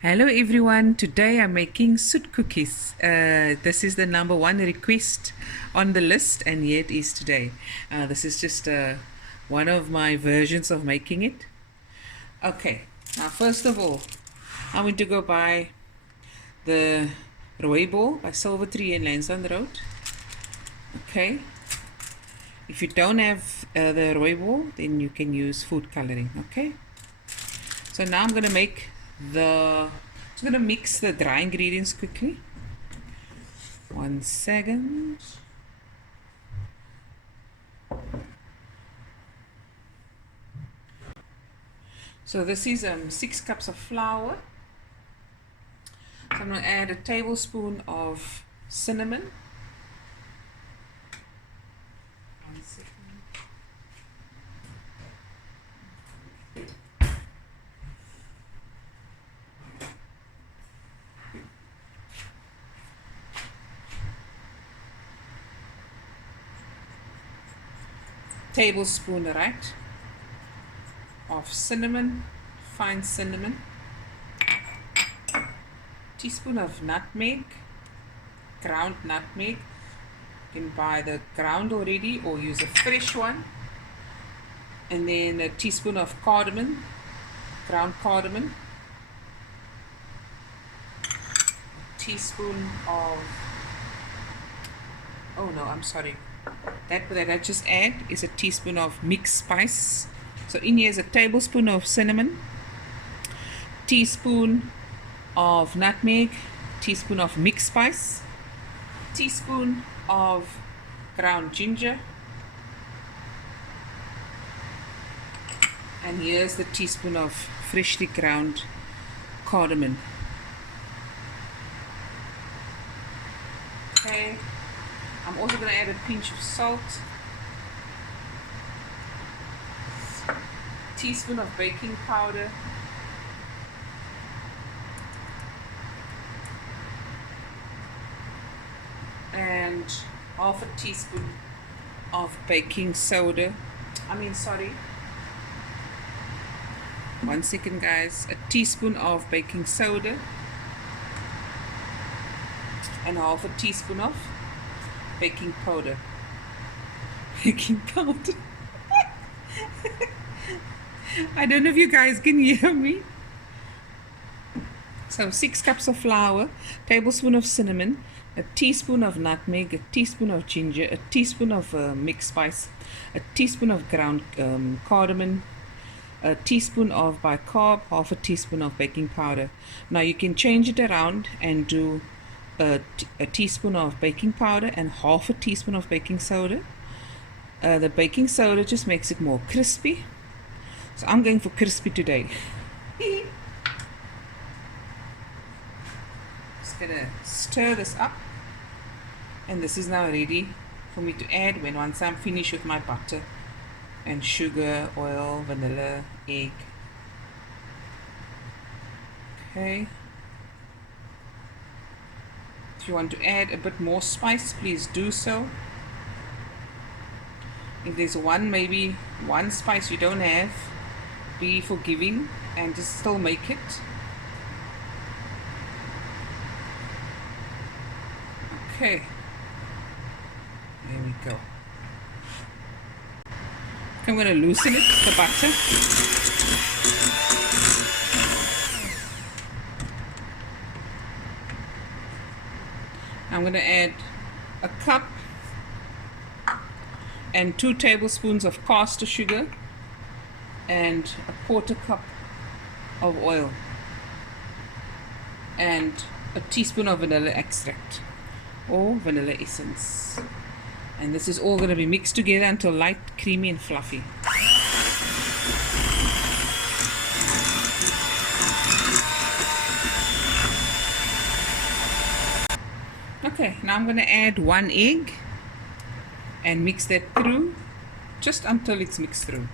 Hello everyone, today I'm making soot cookies. This is the number one request on the list and here it is today. This is just one of my versions of making it. Okay, now first of all, I'm going to go buy the rooibos by Silver Tree in Lansdowne Road. Okay, if you don't have the rooibos, then you can use food coloring. Okay, so now I'm going to make I'm going to mix the dry ingredients quickly. 1 second. So this is 6 cups of flour. So I'm going to add a tablespoon of cinnamon. 1 second. Tablespoon, right, of cinnamon, fine cinnamon. Teaspoon of nutmeg, ground nutmeg. You can buy the ground already or use a fresh one. And then a teaspoon of cardamom, ground cardamom. A teaspoon of, oh no, I'm sorry. That I just add is a teaspoon of mixed spice. So in here is a tablespoon of cinnamon, teaspoon of nutmeg, teaspoon of mixed spice, teaspoon of ground ginger, and here's the teaspoon of freshly ground cardamom. Okay. I'm also going to add a pinch of salt, teaspoon of baking powder, and half a teaspoon of baking soda. Sorry. 1 second, guys. A teaspoon of baking soda and half a teaspoon of baking powder. Baking powder. I don't know if you guys can hear me. So 6 cups of flour, tablespoon of cinnamon, a teaspoon of nutmeg, a teaspoon of ginger, a teaspoon of mixed spice, a teaspoon of ground cardamom, a teaspoon of bicarb, half a teaspoon of baking powder. Now you can change it around and do a teaspoon of baking powder and half a teaspoon of baking soda. The baking soda just makes it more crispy. So I'm going for crispy today. Just gonna stir this up. And this is now ready for me to add once I'm finished with my butter and sugar, oil, vanilla, egg. Okay. If you want to add a bit more spice, please do so. If there's maybe one spice you don't have, be forgiving and just still make it. Okay, there we go. I'm going to loosen it, the butter. I'm going to add a cup and 2 tablespoons of caster sugar and a quarter cup of oil and a teaspoon of vanilla extract or vanilla essence. And this is all going to be mixed together until light, creamy and fluffy. Okay, now I'm going to add 1 egg and mix that through just until it's mixed through.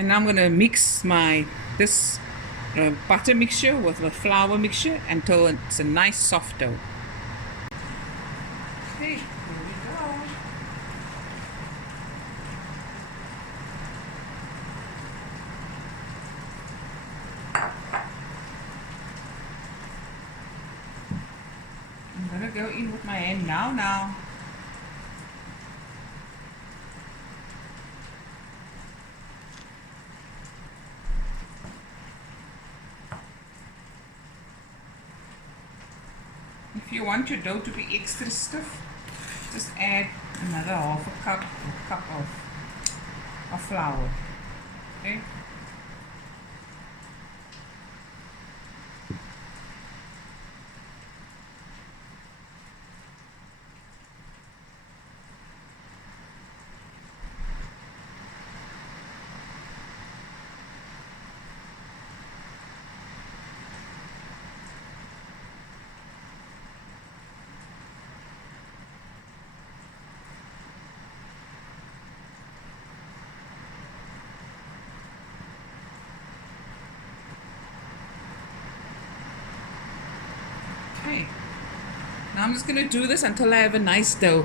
And now I'm going to mix this butter mixture with the flour mixture until it's a nice soft dough. Okay, here we go. I'm going to go in with my hand now. If you want your dough to be extra stiff, just add another half a cup or cup of flour. Okay. Okay, now I'm just going to do this until I have a nice dough.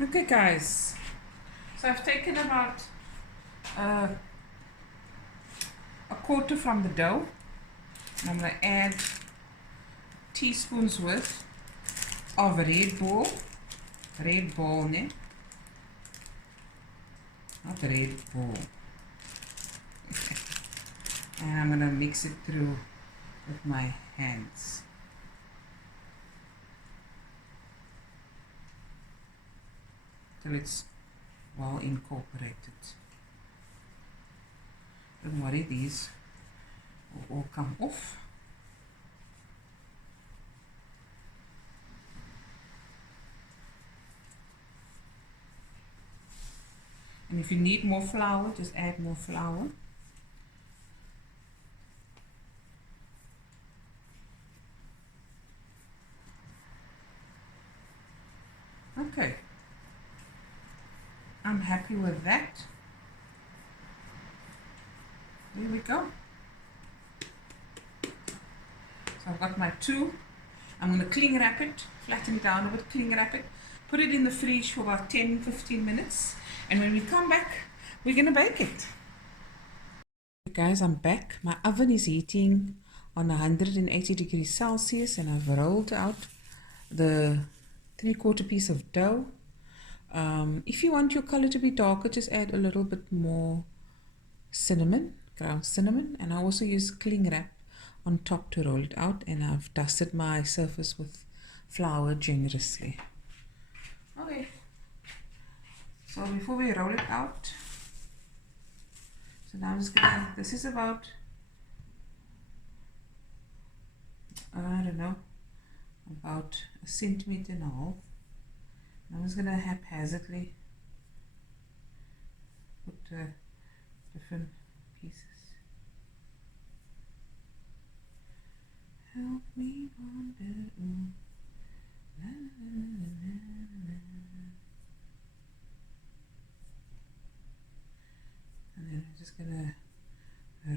Okay guys, so I've taken about a quarter from the dough, and I'm going to add teaspoons worth of red ball, ne? Not red ball. And I'm going to mix it through with my hands. Till it's well incorporated. Don't worry, these will all come off. And if you need more flour, just add more flour. Okay, I'm happy with that. There we go. So I've got my two. I'm going to cling wrap it, flatten it down a bit, cling wrap it, put it in the fridge for about 10-15 minutes, and when we come back, we're going to bake it. Guys, I'm back. My oven is heating on 180 degrees Celsius, and I've rolled out the 3/4 piece of dough. If you want your color to be darker, just add a little bit more cinnamon, ground cinnamon, and I also use cling wrap on top to roll it out, and I've dusted my surface with flour generously. Okay, so before we roll it out, so now I'm just gonna, this is about, I don't know, about 1.5 centimeters. I'm just gonna haphazardly put different pieces. Help me wander. La, la, la, la, la. And then I'm just gonna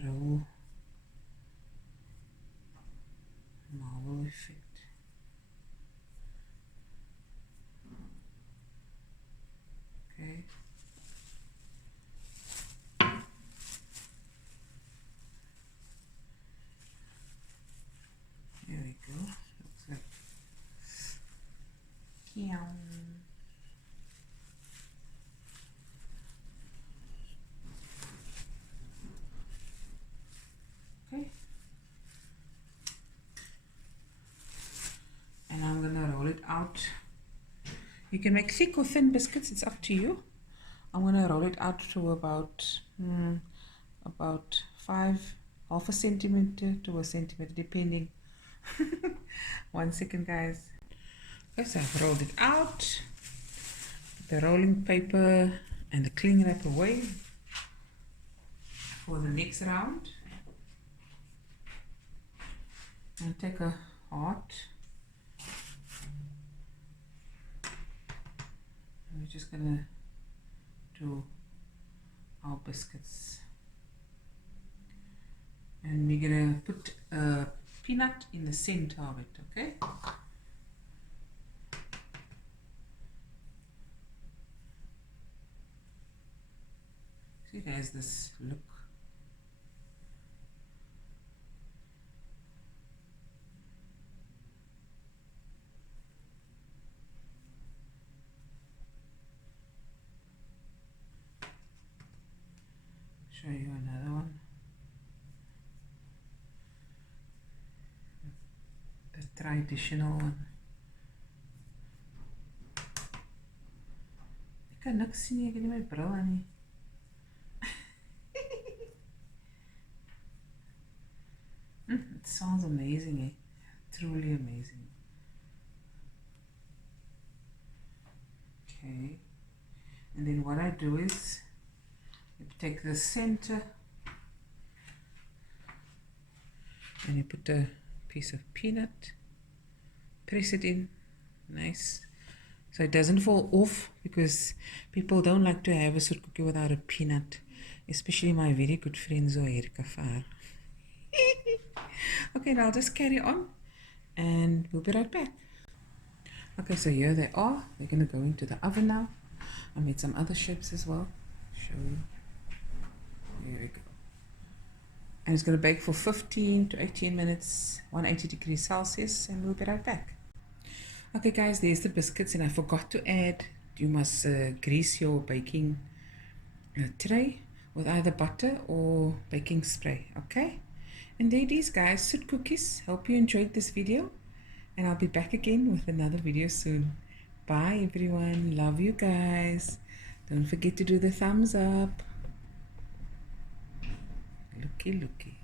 roll marble effect. Okay. There we go. Looks like okay. And I'm gonna roll it out. You can make thick or thin biscuits, it's up to you. I'm gonna roll it out to about half a centimeter to 1 centimeter, depending. 1 second, guys. Okay, so I've rolled it out. The rolling paper and the cling wrap away for the next round. And take a heart. We're just gonna do our biscuits. And we're gonna put a peanut in the center of it, okay? See, it has this look. Show you another one. The traditional one. Ek kan niks sien nie, ek het nie my bril aan nie. It sounds amazing, eh? Truly amazing. Okay. And then what I do is you take the center and you put a piece of peanut, press it in, nice, so it doesn't fall off, because people don't like to have a soet cookie without a peanut, especially my very good friend SOETKOEKIES. Okay, now I'll just carry on and we'll be right back. Okay, so here they are. They're going to go into the oven now. I made some other shapes as well. Show you. There we go. And it's going to bake for 15 to 18 minutes, 180 degrees Celsius, and we'll be right back. Okay guys, there's the biscuits, and I forgot to add, you must grease your baking tray with either butter or baking spray, okay? And there it is guys, soet cookies. Hope you enjoyed this video, and I'll be back again with another video soon. Bye everyone, love you guys. Don't forget to do the thumbs up. Looky looky.